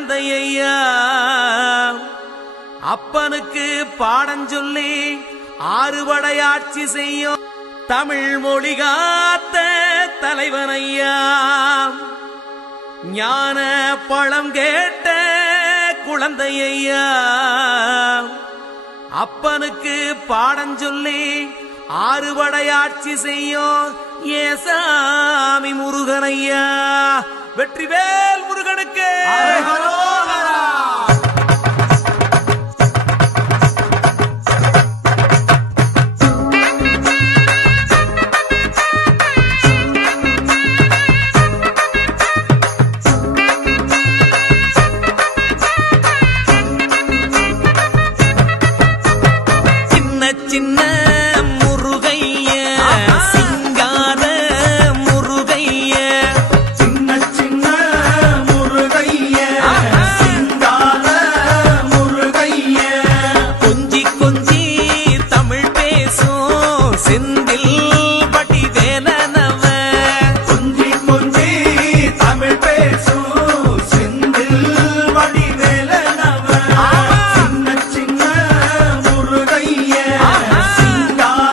குழந்தையா அப்பனுக்கு பாடஞ்சொல்லி ஆறுபடையாட்சி செய்யும் தமிழ் மொழி காத்த தலைவனையா ஞான பழம் கேட்ட குழந்தையா அப்பனுக்கு பாடஞ்சொல்லி ஆறுபடையாட்சி செய்யும் ஏசாமி முருகனையா வெற்றிவேல் முருகனுக்கு